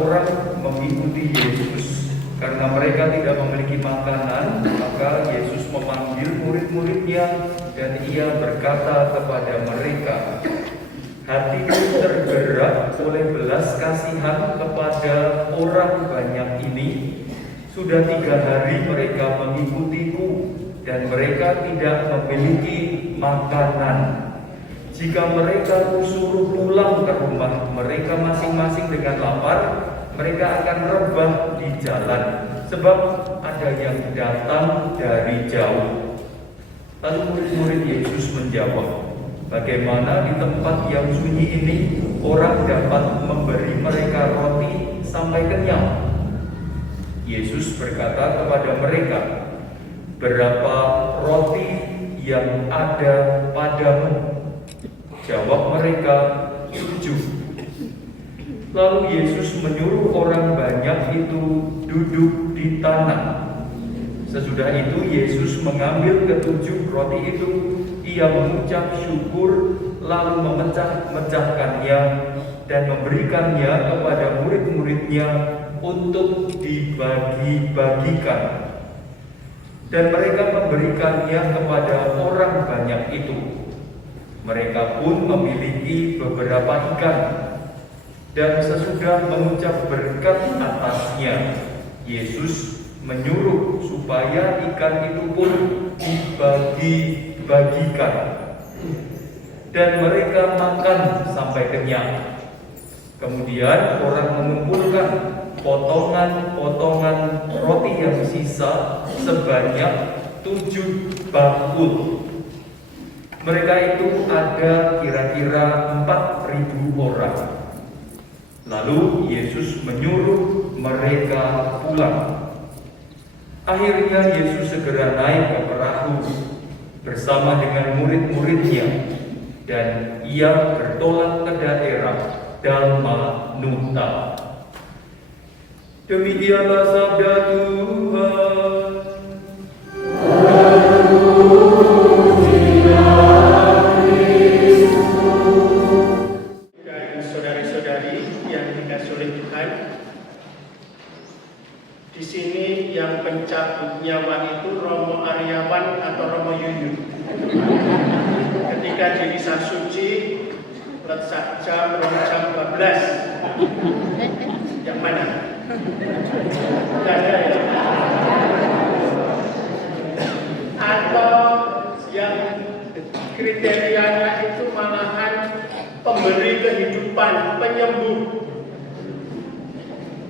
orang mengikuti Yesus. Karena mereka tidak memiliki makanan, maka Yesus memanggil murid-muridnya dan ia berkata kepada mereka, "Hatiku tergerak oleh belas kasihan kepada orang banyak ini. Sudah 3 hari mereka mengikutiku dan mereka tidak memiliki makanan. Jika mereka suruh pulang ke rumah mereka masing-masing dengan lapar, mereka akan rebah di jalan, sebab ada yang datang dari jauh." Lalu murid-murid Yesus menjawab, "Bagaimana di tempat yang sunyi ini orang dapat memberi mereka roti sampai kenyang?" Yesus berkata kepada mereka, "Berapa roti yang ada padamu?" Jawab mereka, 7. Lalu Yesus menyuruh orang banyak itu duduk di tanah. Sesudah itu Yesus mengambil ke-7 roti itu, ia mengucap syukur, lalu memecah-mecahkannya dan memberikannya kepada murid-muridnya untuk dibagi-bagikan. Dan mereka memberikannya kepada orang banyak itu. Mereka pun memiliki beberapa ikan. Dan sesudah mengucap berkat atasnya, Yesus menyuruh supaya ikan itu pun dibagi-bagikan. Dan mereka makan sampai kenyang. Kemudian orang mengumpulkan potongan-potongan roti yang sisa sebanyak 7 bakul. Mereka itu ada kira-kira 4.000 orang. Lalu Yesus menyuruh mereka pulang. Akhirnya Yesus segera naik ke perahu bersama dengan murid-muridnya, dan ia bertolak ke daerah Dalmanuta. Demikianlah sabda Tuhan. Dan saudara-saudari yang dikasihi oleh Tuhan, di sini yang pencabut nyawa itu Romo Aryawan atau Romo Yuyu. Ketika di Misa Suci, letak jam 12. Yang mana? Tidak ada ya? Atau yang kriterianya itu malahan pemberi kehidupan, penyembuh.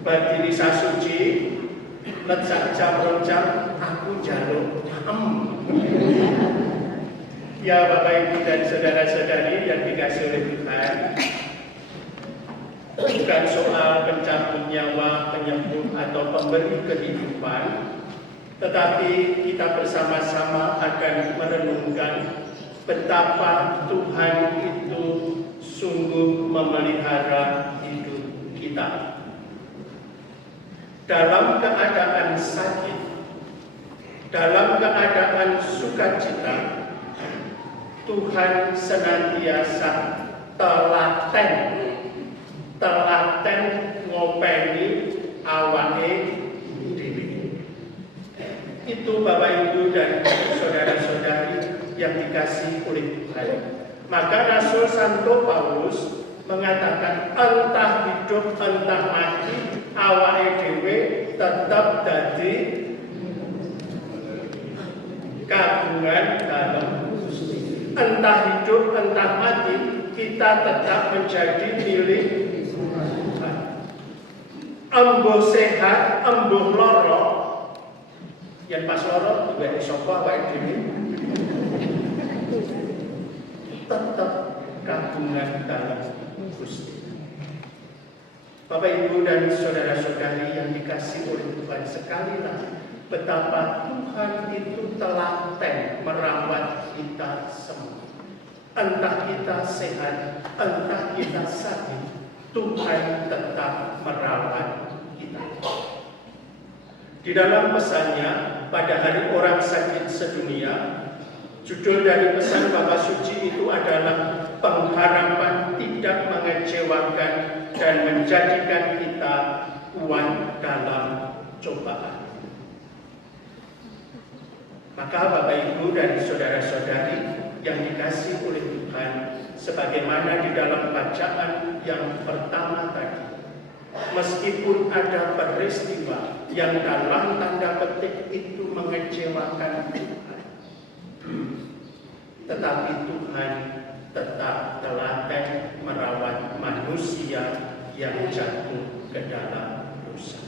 Bagi Misa Suci, letak jam aku jaluk Ya Bapak Ibu dan saudara-saudari yang dikasihi oleh Tuhan, bukan soal pencabut nyawa, penyembuh atau pemberi kehidupan, tetapi kita bersama-sama akan merenungkan betapa Tuhan itu sungguh memelihara hidup kita. Dalam keadaan sakit, dalam keadaan sukacita, Tuhan senantiasa telaten ngopeni awake dhewe. Itu Bapak Ibu dan saudara-saudari yang dikasihi oleh Tuhan. Maka Rasul Santo Paulus mengatakan, entah hidup entah mati, awake dhewe tetap dadi kagungan dalam Gusti. Entah hidup entah mati, kita tetap menjadi milik Tuhan. Embuh sehat, embuh loro, yang pas loro juga disapa awake dhewe tetap kagungan dalam Gusti. Bapak Ibu dan saudara-saudari yang dikasihi oleh Tuhan, sekali lagi betapa Tuhan itu telaten merawat kita semua. Entah kita sehat, entah kita sakit, Tuhan tetap merawat kita. Di dalam pesannya pada hari orang sakit sedunia, judul dari pesan Bapak Suci itu adalah pengharapan tidak mengecewakan dan menjadikan kita kuat dalam cobaan. Maka Bapak Ibu dan saudara-saudari yang dikasihi oleh Tuhan, sebagaimana di dalam bacaan yang pertama tadi, meskipun ada peristiwa yang dalam tanda petik itu mengecewakan Tuhan, tetapi Tuhan tetap telaten merawat manusia yang jatuh ke dalam dosa.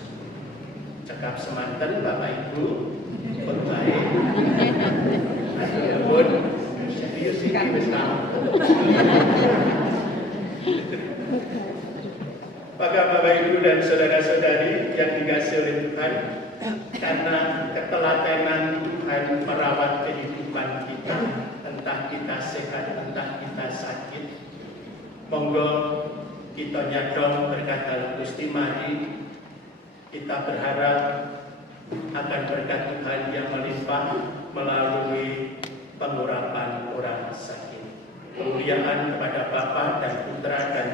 Cekap semanten Bapak Ibu, baik. Pun serius ini bersama. Maka Bapak Ibu dan saudara-saudari yang dikasihi oleh Tuhan, karena ketelatenan Tuhan merawat kehidupan kita, entah kita sehat, entah kita sakit, monggo kita nyadong berkat dalam Gusti Mari, kita berharap akan berkat Tuhan yang melimpah melalui pengurapan orang sakit. Kemuliaan kepada Bapa dan Putra dan